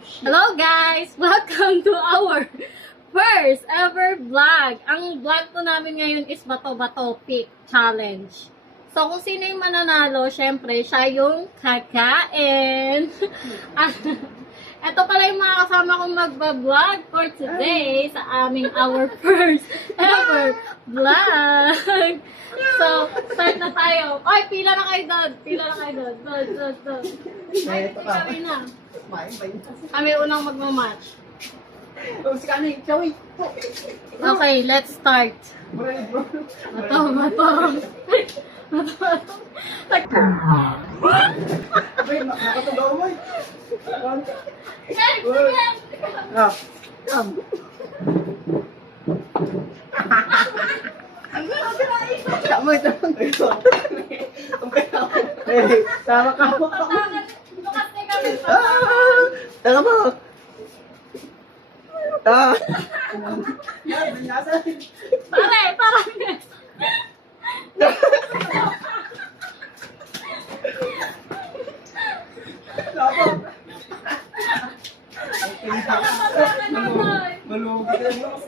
Hello guys! Welcome to our first ever vlog. Ang vlog po namin ngayon is Bato-Bato Pick Challenge. So kung sino yung mananalo, syempre siya yung kakain. Ito pala yung mga kasama kong magbablog for today sa our first ever vlog. So, start na tayo. Ay, pila na kayo doon. Pila na kayo doon. Doon. Ay, kami na. Kami unang magmamatch. Okay, let's start. Bato. Tama ito. Tama ka. Tama mo. Parang. Malugi ka lang.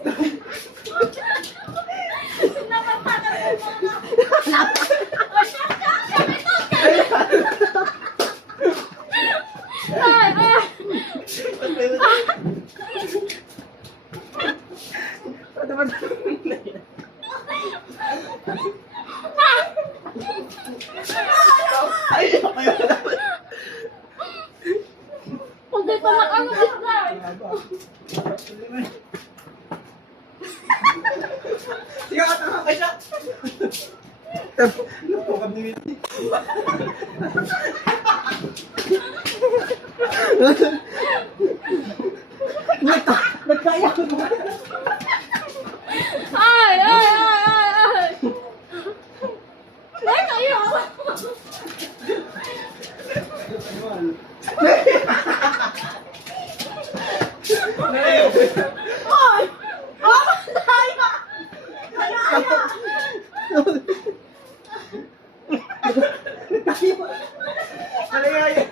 Hindi pa makangit na. Sige ka, tama ka siya. Napukab ni Willy. Nagkaya ko mo. Ay! Ay, kayo! Ay! Oh, daya! Malayaya.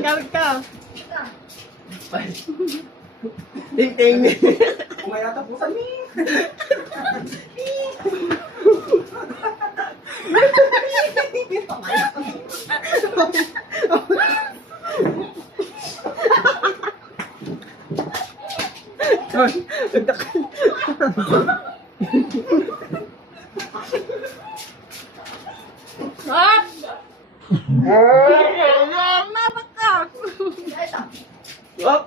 Gawin ka. Ting-ting. Kumaya tapusan ni. Hop! Mabak ka! Up.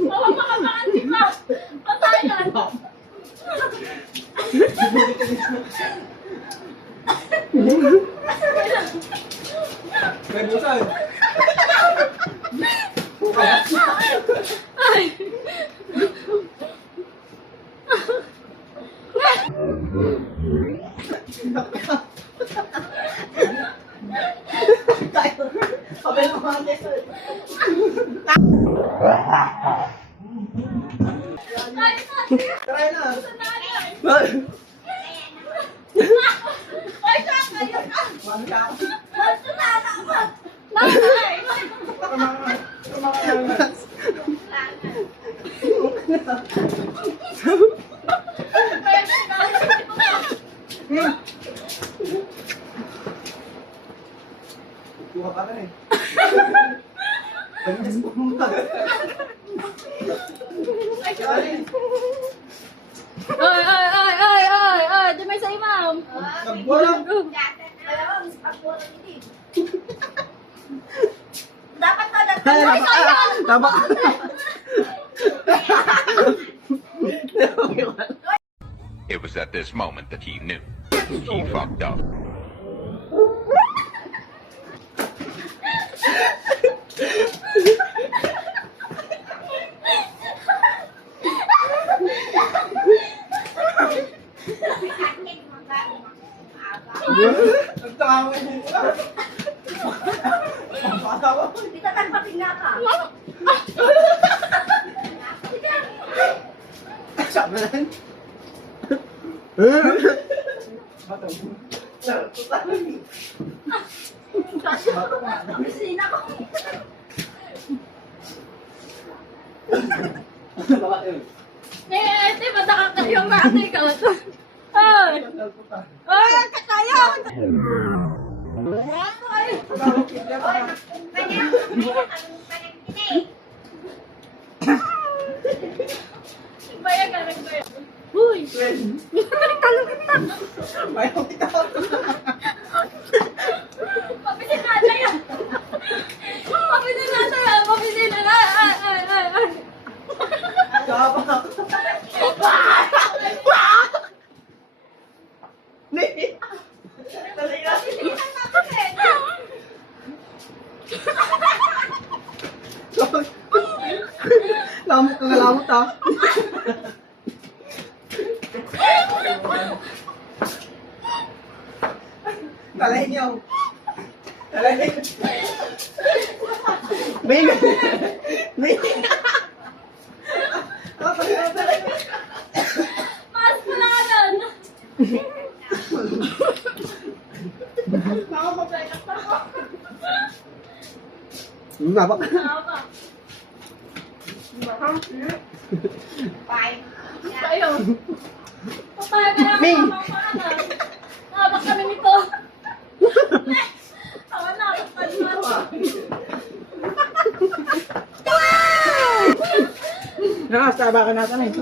Baka makabakan di pa! Patayan! May busan. Ay! Sabay na mga nesa. Try na. Ay, saan kayo? Mami ka. Nanay! Buka pa ka na eh. Pag-inis mo muna. Ay! Di may sa imam! Nagbulang. Dapat na Tama. It was at this moment that he knew. He fucked up. Nagtakawa mo ka. Bata ko. Di tatagpatin nga ka. Kanan. Bato. Bato nga. Sina ko. Ate, ba't nakakayong ate ka? Ay! Ay, kakaya! Ay! Baya ka, nagbaya. Uy! Bayaw kita. Papisin natin yan! Papisin natin yan! Papisin na na! Ay, ay, ay, ay! Kapa. Lamot ka nga lamot ha. Talahin niyo. Talahin. May. May. Mas mo na ka doon! Nakapag-flex ako. Napak. Tama. Tayo. Papaya ka lang Ming! ang pangkanan. Nakabak kami nito. Tawa na ako pa. Nakasaba ka natin eh.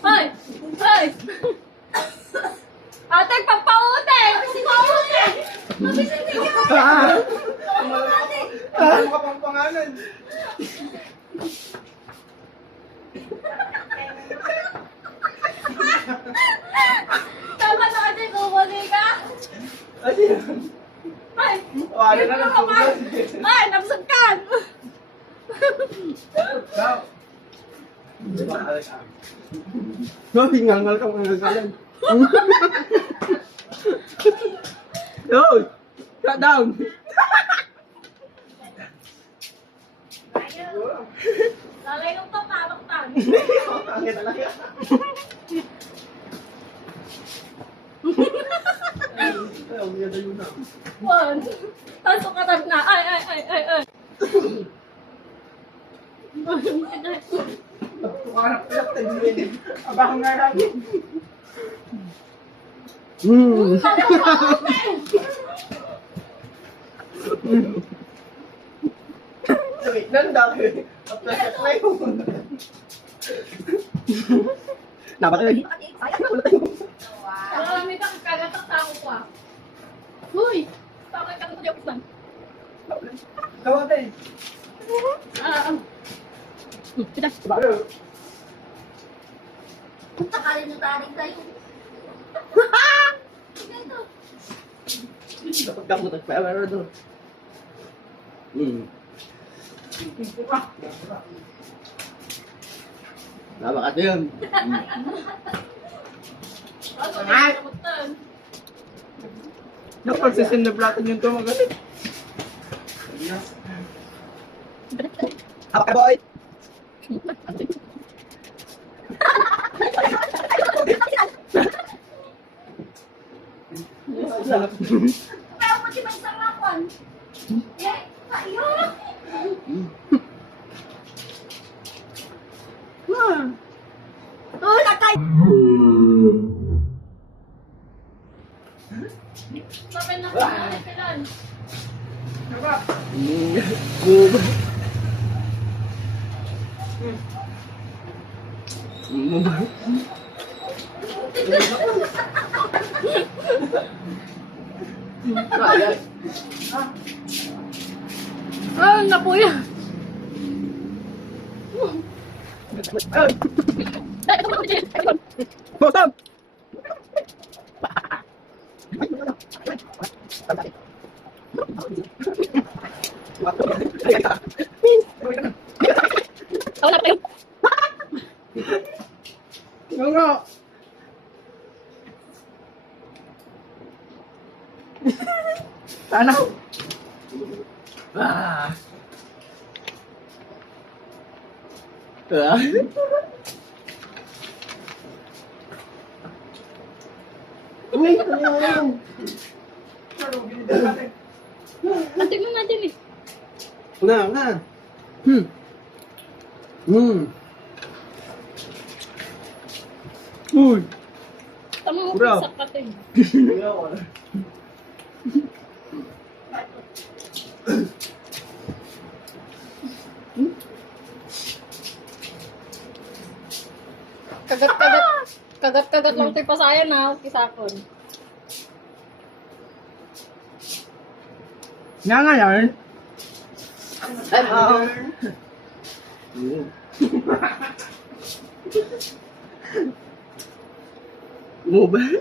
Hoy! Hoy! Ate, pampaute! Pampaute! Mabisinti ka! Ano ka pang pangalan? Tama na kasi kumuli ka! Ay, Ay! wala na lang sugat. Ay! Nabsagkan! Hingangal ka mga galan. Yo! Shut down! Lalay nung tatalaktan. Angin talaga. Ay, ang ganda yun na. One. Pasok ka na. Ay, ay, ay, ay, ay. Tukarap pilak tayo din. Abang nga namin. Wait, nandang. Aplasyak na yun. Nabakay. Marami kang kagatak tao ko ah. Uy! Bakit ka nito yung Kawate. Kita. Bakit? Takalin yung tarik tayo. Dapat kamutan pa. Pero doon. Nabakat yun. Napagsisinablatin yung tumagalit. Habak ka, boy! Pero pati may sarapan. Eh, tayo! Oh, nakay! Sabi na kami sila. Ah, napuya. Bosam! Wala pa yun. Nga. Sana. Ah. Uy, ano yan? Ate mo natin eh. Nga. Hmm. Hmm. Uy. Tama mo Bro. sa patin. Kagat-kagat. Kagat-kagat lang tayo pasayan na. Kisakon. Nga yan. Ay, oo. Mobile?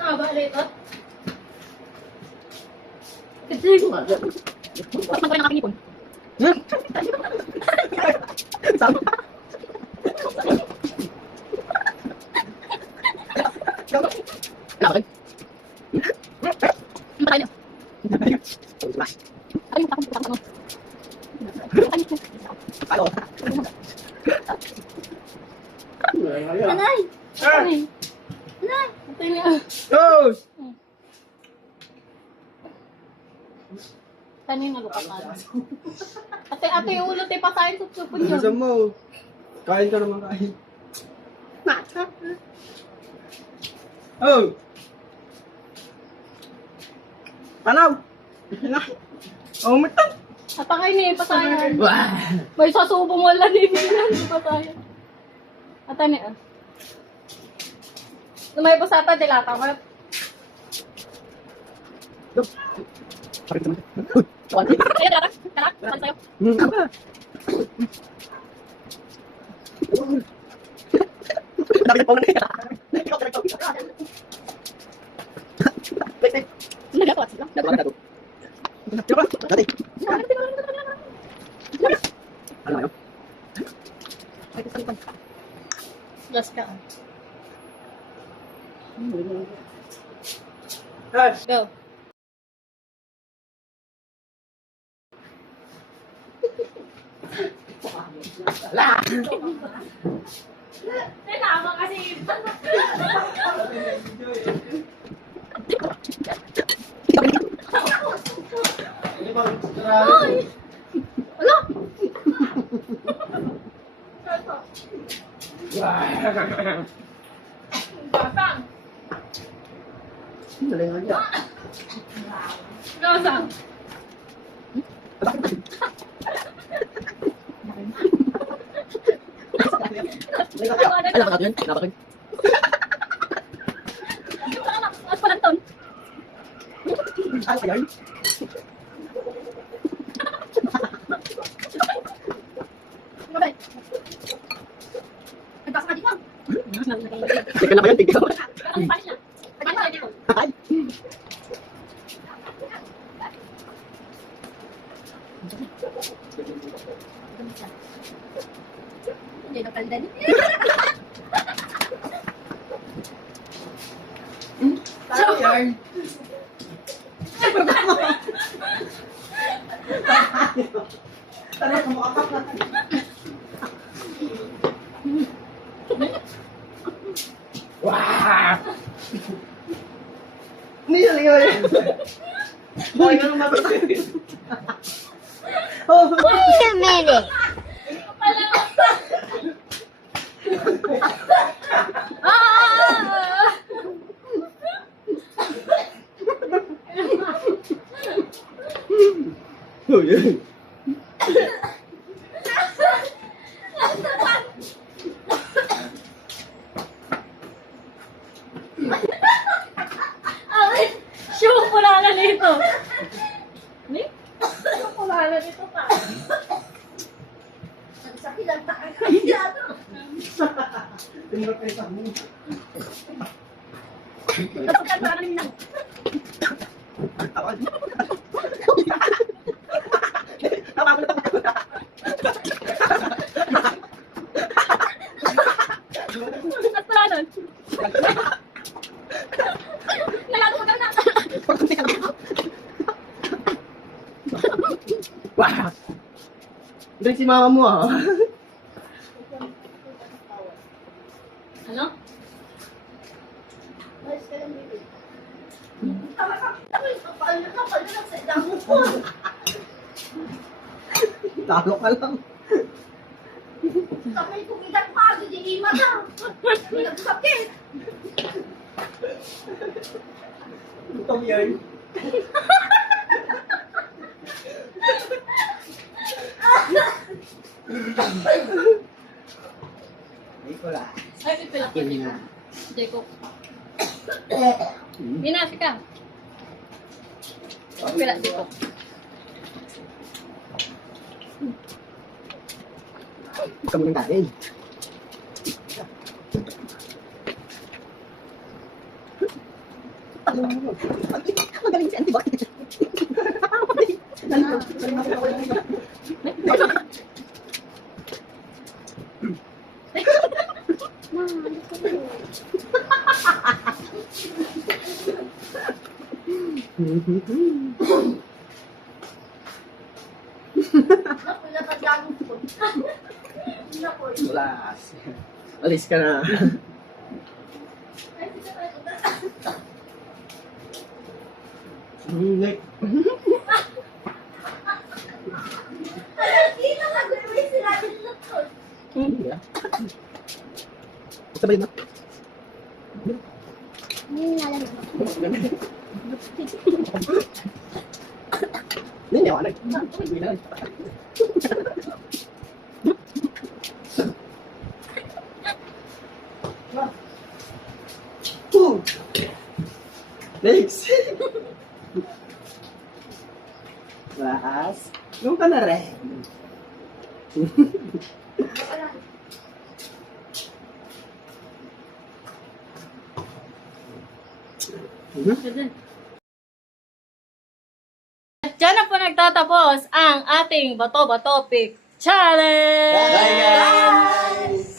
Ah, balik. Oh. Kasi, bakit magkaya ng aking ipon? Sama. Bakit? Ang bakay niya. Ay, yung takong ano. Ano? Anay! Anay! Anay! Ito niya. Oh! Kanina lukatan. Ate, yung ulo tayo pasayan sa supon yun. Gusto mo. Kain ka naman kain. Oh! Panaw! Oh, matang! Atakay niya, pasayan. Wah! May sasubong wala din yan. Pasayan. Ate niya. Lumay po sa ata, dilata ko. Sakit naman. Kaya dilata. Kanak, kanak sa'yo. Dami pa ulit. Nagagawa sila. Dati. Ano kayo? Just ka. Go. Tama kasi. Ay! Wala! Basang! Dali nga dyan. Basang! Alam ka yun? Napakag. At palanton. Ano ka yan? Gabay. Nagbasa ka dito. Teka lang ba yan? Tigil. Ang panis niya. Pagkano ka dito? Ay! Hindi na kaldan. Ano yan? Ano ka makapag Wah! Niyaling nga yan. Bakit ka nang mabasag? Oh! Wait a minute. Ah! Oh, yan. Ay! Show pula na nito. Ni? Show pula na nito pa. Sakit ang takan kaya. Tingnan kayo sa mo. Tapos ka rin lang. Tawag. At pula nun. Nalago ka na. Wah! Drink si mama mo ah. Talo ka lang. Kamay kong ilan pa, hindi na. Nagsakit. Gutom yun. Nicolas. Ay, pipila ko Kini dito. na. Jacob. Binasi ka. Pipila dito. Ikaw mo ng kain. Magaling si Auntie Bakit? Tulas. Alis ka na. Nick. Iya. Sabay na. Ini nyawa na. Next. Lakas. Nung ka na rin. At dyan na po nagtatapos ang ating Bato Bato Pick Challenge! Bye guys!